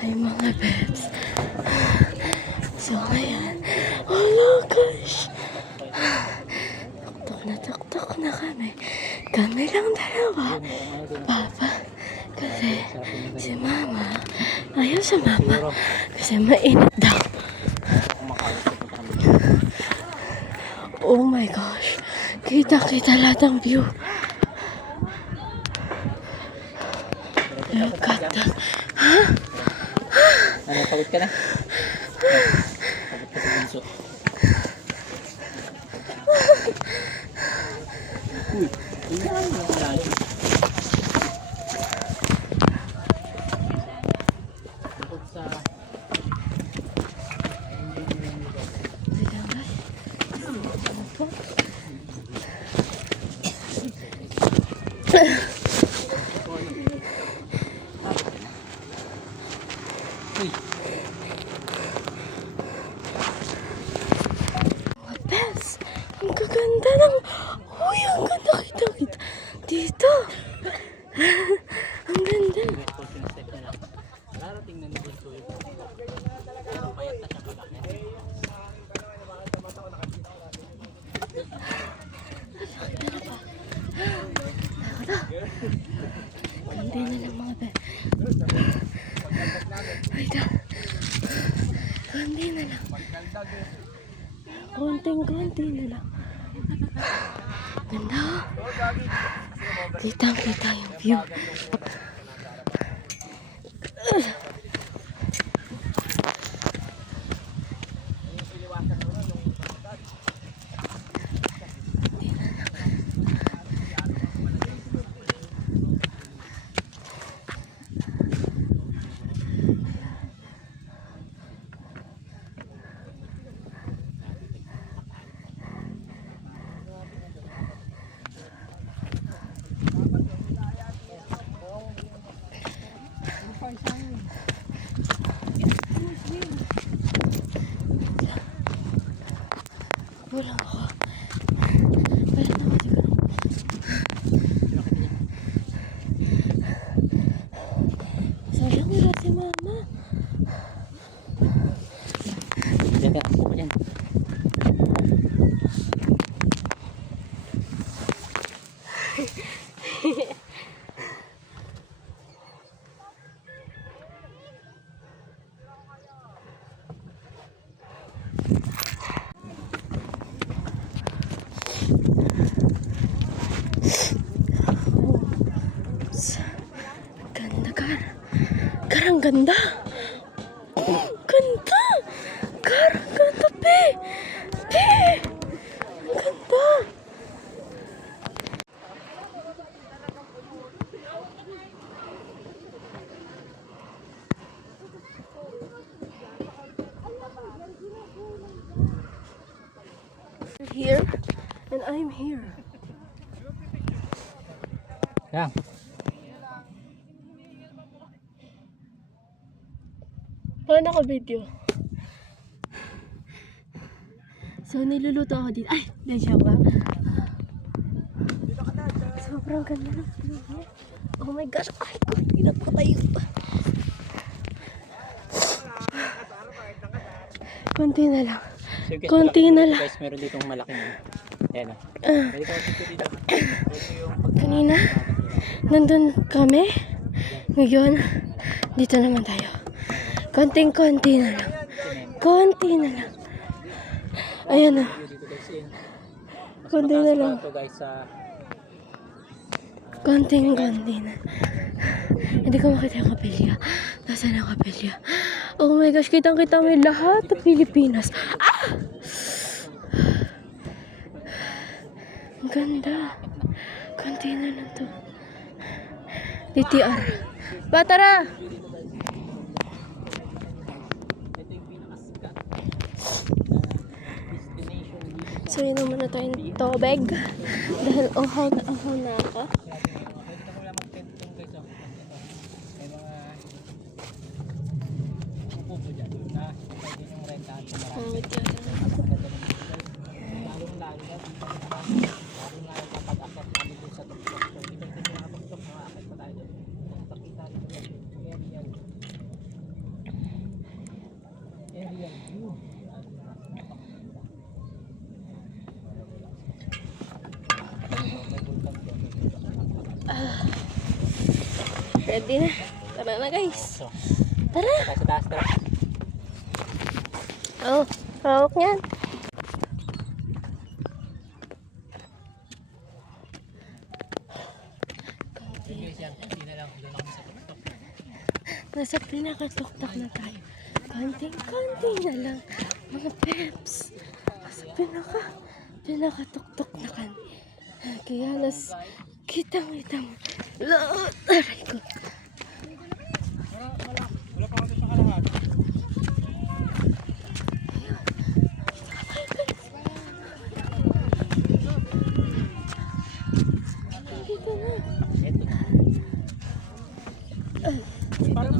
Ay mga bebs. So ngayon, oh gosh. Tuktok na kami. Kami lang dalawa. Papa, kasi si mama, ayaw sa mama. Kasi mainit daw. Oh my gosh. Kita lahat ng view. Look at that. Ano, pagod ka na? Pagod ka sa bunso. Uy, iyan mo ang layo. Bukod sa... Uy. Mga bes, ang gaganda ng... Uy, ang ganda kita dito. Ang ganda. Darating na ng bunso ito. Payat na siya palaki. Konti na lang mga bes. Ay da. Konti na lang. Konting-konti na lang. Ganda. Kitang-kita yung view. Wala ako. Wala na ako. Sayang wala si mama. Diyan ka, ako dyan. Ganda, Karang ganda. Oh, ganda. Karang ganda, Pe. Ang ganda. Here, and I'm here. Yan. Paano naka-video? So, niluluto ako dito. Ay, medyo ba? Sobrang ganda ng view niya. Oh my gosh. Ay, hindi ko tayo pa. Konti na lang. So, guys, Konti na lang. guys, meron ditong malaking ayan o. Pwede ka dito dito. Kanina, nandun kami. Ngayon, dito naman tayo. Konting-konti na lang. Konti na lang. Ayan na. Konti na lang. Konting-konti na. Hindi ko makita yung kapilya. Nasaan ang kapilya? Oh my gosh, kitang-kita mo yung lahat ng Pilipinas. Ah! Ang ganda. Konti na lang to. DTR. Ba, tara! So, inom muna tayong tubig. Dahil uhaw na ako. Pangit yan. Ready na. Tara na guys. Tara. Sa taas, tara. Oh, hawak niyan. Nasa pinakatuktok na tayo. Konting-konti na lang. Mga peps. Nasa pinakatuktok na kami. Kaya kitang-kita mo. Laot! Aray ko. Wala pa kasi sa kalahati. Dito na. Ito na. Parang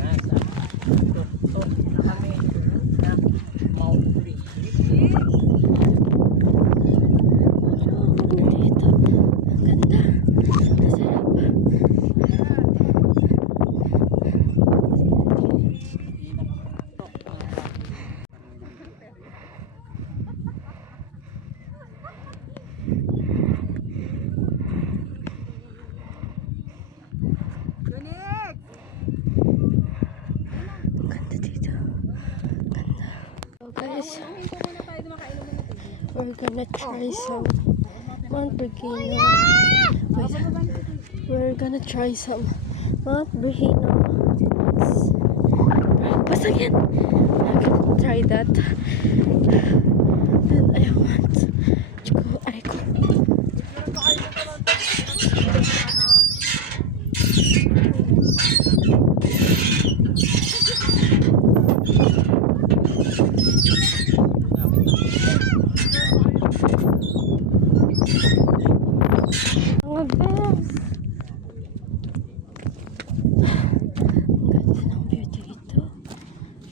Nasa tuktok na kami na Maupuri. Dito. Ang ganda. Masarap. Ang ganda dito. Ganda. So guys, we're gonna try some Mount Bergino. Wait, we're gonna try some Mount Bergino. Basag yan! I'm gonna try that. And I want to go. Aray ko. Mga best! Ang ganda ng beauty dito.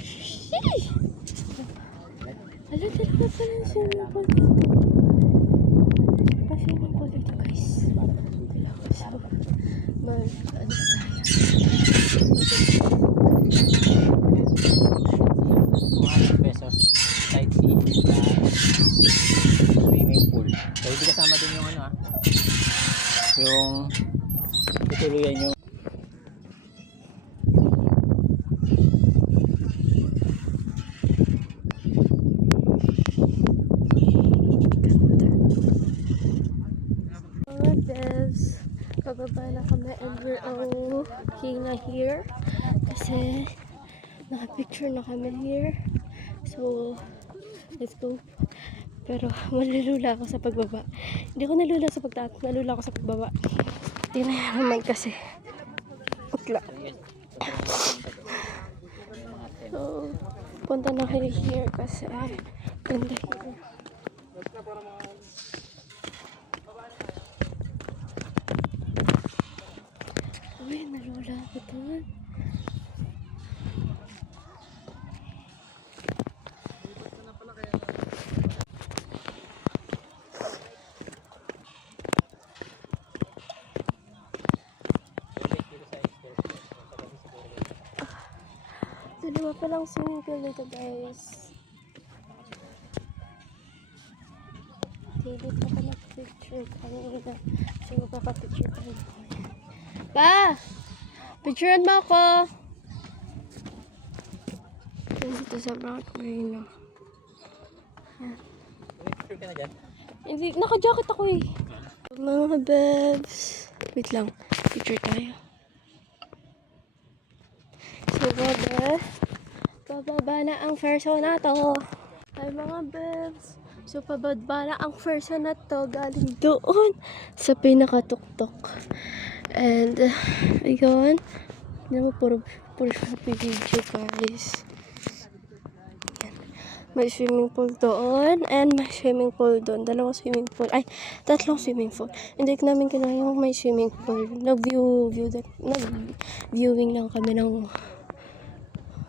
Sheesh! Ala, talaga pala yung swimming pool dito. May swimming pool dito, guys. So, ano tayo? 200 pesos. Sightseeing plus swimming pool. So, hindi kasama din yung ano yung tutuluyan yung Mga devs, bababa na kami and we're okay na here kasi nakapicture na kami here. So, let's go. Pero malulula ako sa pagbaba. Hindi ko nalula sa pagtaas, nalula ako sa pagbaba. Hindi na yan naman kasi. Utla. So, punta na kayo here kasi ganda here. Uy, nalula ako doon. Dalawa pa lang swimming pool dito, guys. Hindi pa ka nag-picture kanina. So, magpapapicture tayo. Pa! Picturean mo ako! Dito sa Mount Bergino. picture ka na dyan. Hindi, naka-jacket ako eh. Mga bebs. Wait lang. Picture tayo. So, bababa na ang version na to. Ay, mga bebs. So, pababa na ang version na to. Galing doon sa pinakatuktok. And, ayun. Hindi mo, puro video, guys. Yan. May swimming pool doon. And may swimming pool doon. Dalawang swimming pool. Ay, tatlong swimming pool. Hindi namin kinaya yung may swimming pool. Nag-viewing lang kami ng...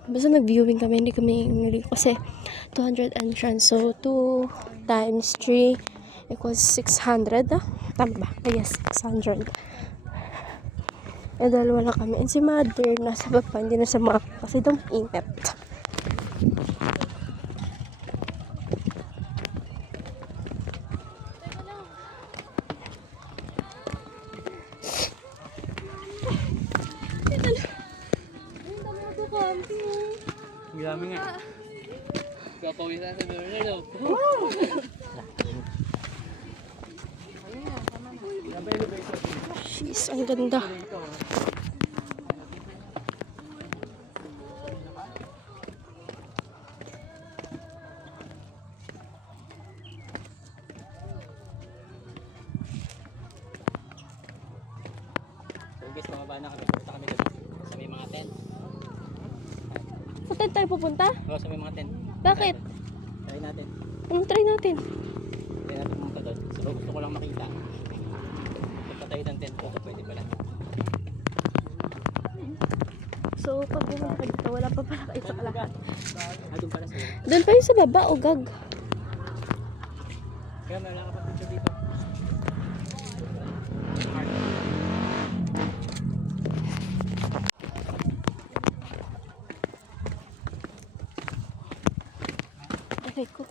Basta nag-viewing kami, hindi kami niligo kasi 200 entrance. So, 2 times 3 equals 600. Tama ba? Yes, 600. Eh, dalawa lang kami. And si mother, nasa baba, hindi na sa mga kasi daw ingat. Grabe nga. Kapawisan sa Bernardo. Jeez, ang ganda. So guys, bumaba na kami. Punta kami gabi sa may mga tent. Sa tent tayo pupunta? Oo, sa may mga tent. Bakit? Try natin. Anong try natin? Try natin pumunta doon. So gusto ko lang makita. Pagpatay ng tent ko, pwede pala. So, pag pumunta ka dito, wala pa pala kayo sa kalahat. Doon pala sila. Doon pa yung sa baba o gag? Kaya wala ka pa picture dito. Okay ko.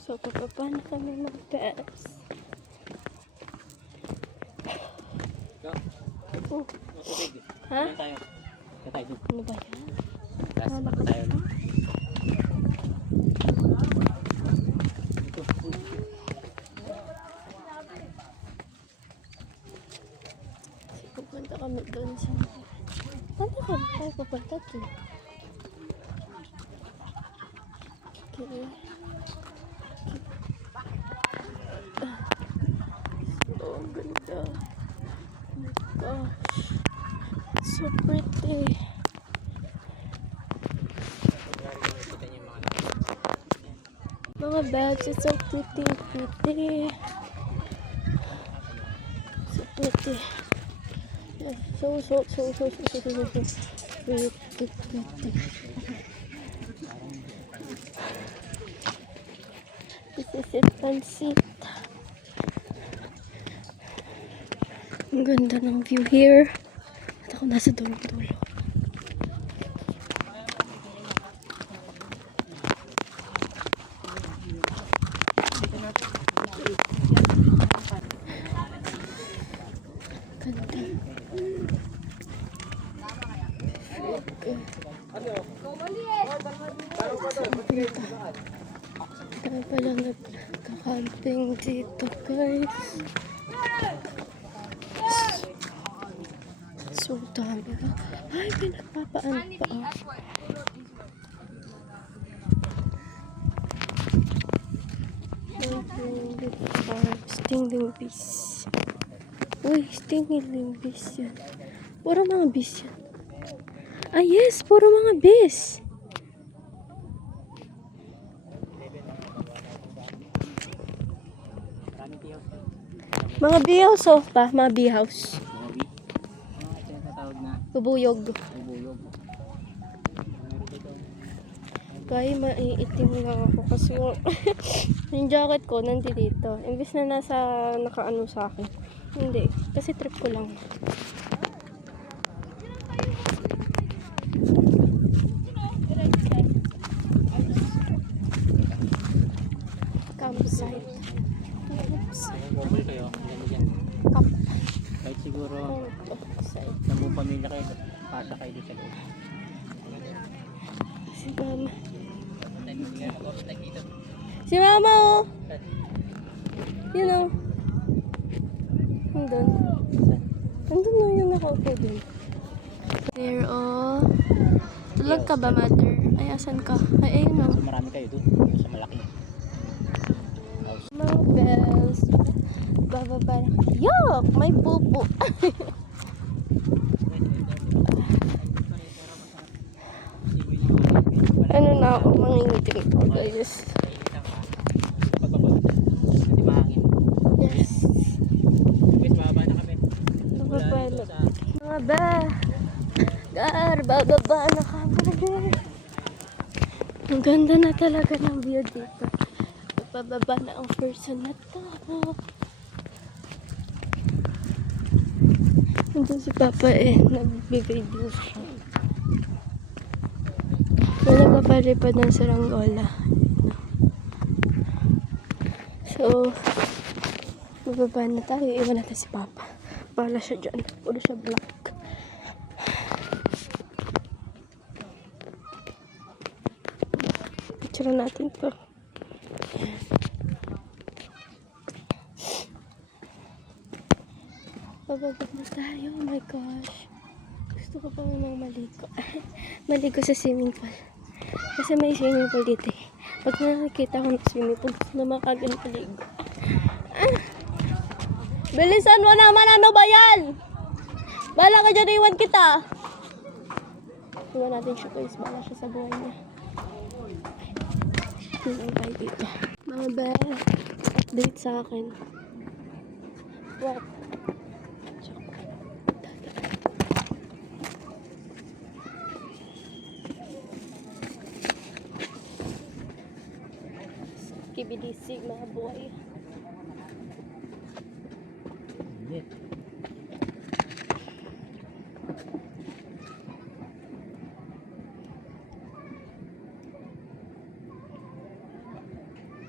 So, papapa na kami mag-best. Go. Oh, Tubig. ha? Saan tayo? Saan tayo doon? Ano ba yan? Last Ah, pa tayo. Dito. Kasi pupunta kami doon sa... Ano ka? Tayo pupunta doon. Okay. Oh, ang ganda. Oh my gosh. So pretty. Kita niyo yung mga Mga bags, it's so pretty, pretty. So pretty. Yeah, so pretty, pretty. This is it, pansit. Ang ganda ng view here. At ako nasa dulong-dulo. Ganda. Tayo pala nagka-camping dito, guys. So dami ba? Ay, may nagpapaan pa. Stinging bees. Uy, stinging bees yan. Puro mga bees yan. Ah, yes, puro mga bees. Mga bee house, oh, pa, mga bee house. mga bee. Ito yung tatawag na Bubuyog. bubuyog. Kaya maiitim lang ako kasi yung jacket ko nandito. Imbis na nasa nakaano sa akin. Hindi, kasi trip ko lang. Campsite. Bumuli kayo. Yan yan. Camp. Kahit siguro Campsite. ng buong pamilya kayo, pasa kayo doon sa loob. Si mama. Si mama, oh. Yun, oh. Nandun. Nandun na yung nakaupo dun. There, oh. Tulog ka ba, mother? Ay, asan ka? Ay, ayun, oh. So marami kayo doon. Sa malaki. Mga bells. Bababa na. Yuck! May pupo. Ano na ako, mangingitim ko, guys. Hindi mahangin. Yes. Guys, mababa na kami. Bababa na. Mga ba? Gar, bababa na kami. Ang ganda na talaga ng view dito. Bababa na ang person na to. Nandun si Papa nagbibideo siya. So, nagpapalipad ng saranggola. So, bababa na tayo. Iwan natin si Papa. Bahala siya dyan. Puro siya black. Picture natin to. Bababa na tayo. Oh my gosh. Gusto ko pa namang maligo. Maligo sa swimming pool. Kasi may swimming pool dito eh. Pag nakakita ko ng swimming pool, gusto na makagan maligo. Bilisan mo naman, ano ba yan? Bala ka dyan, iwan kita. Iwan natin siya guys, bala siya sa buhay niya. Tingnan tayo dito. Mga bel, update sa akin. What? Kibilisig mga buhay. Init.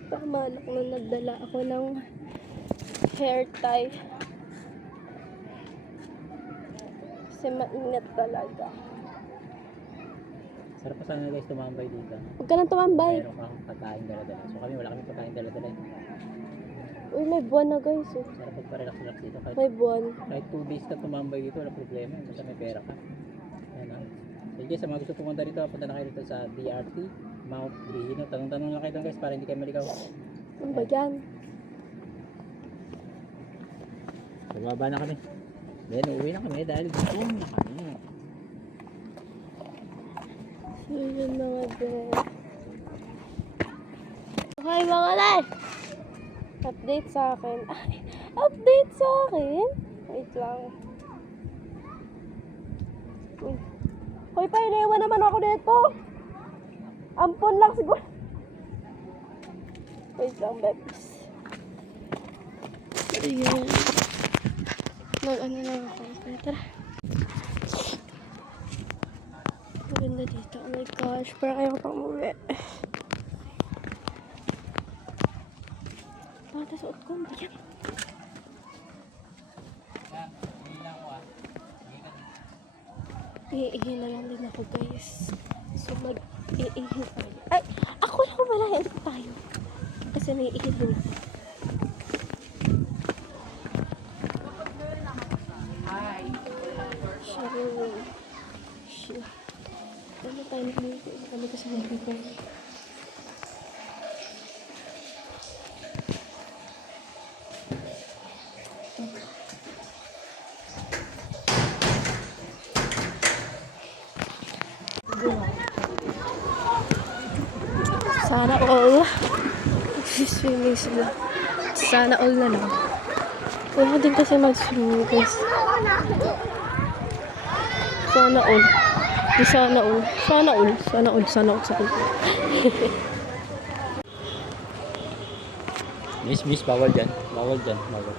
Tama lang nung nagdala ako ng hair tie. Kasi mainit talaga. Sarap pa sana guys tumambay dito. Huwag ka nang tumambay. Meron kang pagkain dala-dala. So kami wala kami pagkain dala-dala. Uy, may buwan na guys. Oh. Sarap pagpa-relax-relax dito. May buwan. Kahit 2 days ka tumambay dito, wala problema. Basta may pera ka. Ayan ah. Sige, sa mga gusto pumunta dito, punta na kayo dito sa DRT, Mount Brihino. Tanong-tanong lang kayo doon guys para hindi kayo maligaw. Ano ba yan? Bababa na kami. Then, uuwi na kami dahil gutom na kami. So, yun mga bel. Okay mga lay. Update sa akin. Ay, update sa akin? Wait lang. Uy. Hoy, pailewan naman ako dito. Ampon lang siguro. Wait lang, bebs. Ayun. Mag-ano lang ako. Okay, tara. Maganda dito. Oh my gosh. Parang ayaw pang umuwi. Bakit suot ko? Ano ba yan? Iihi na lang din ako guys. So mag-iihi tayo. Ay! Ako lang pala. Hindi tayo. Kasi may iihi din ako. Sharon. Shit. Ano tayo nagluto? Kami kasi nagluto. Sana all. Swimming sila. Sana all na lang. Wala din kasi mag-swimming guys. Sana all. Sana all. Sana all. Sana all. Sana all. Sana all. Miss, bawal dyan. Bawal dyan. Bawal.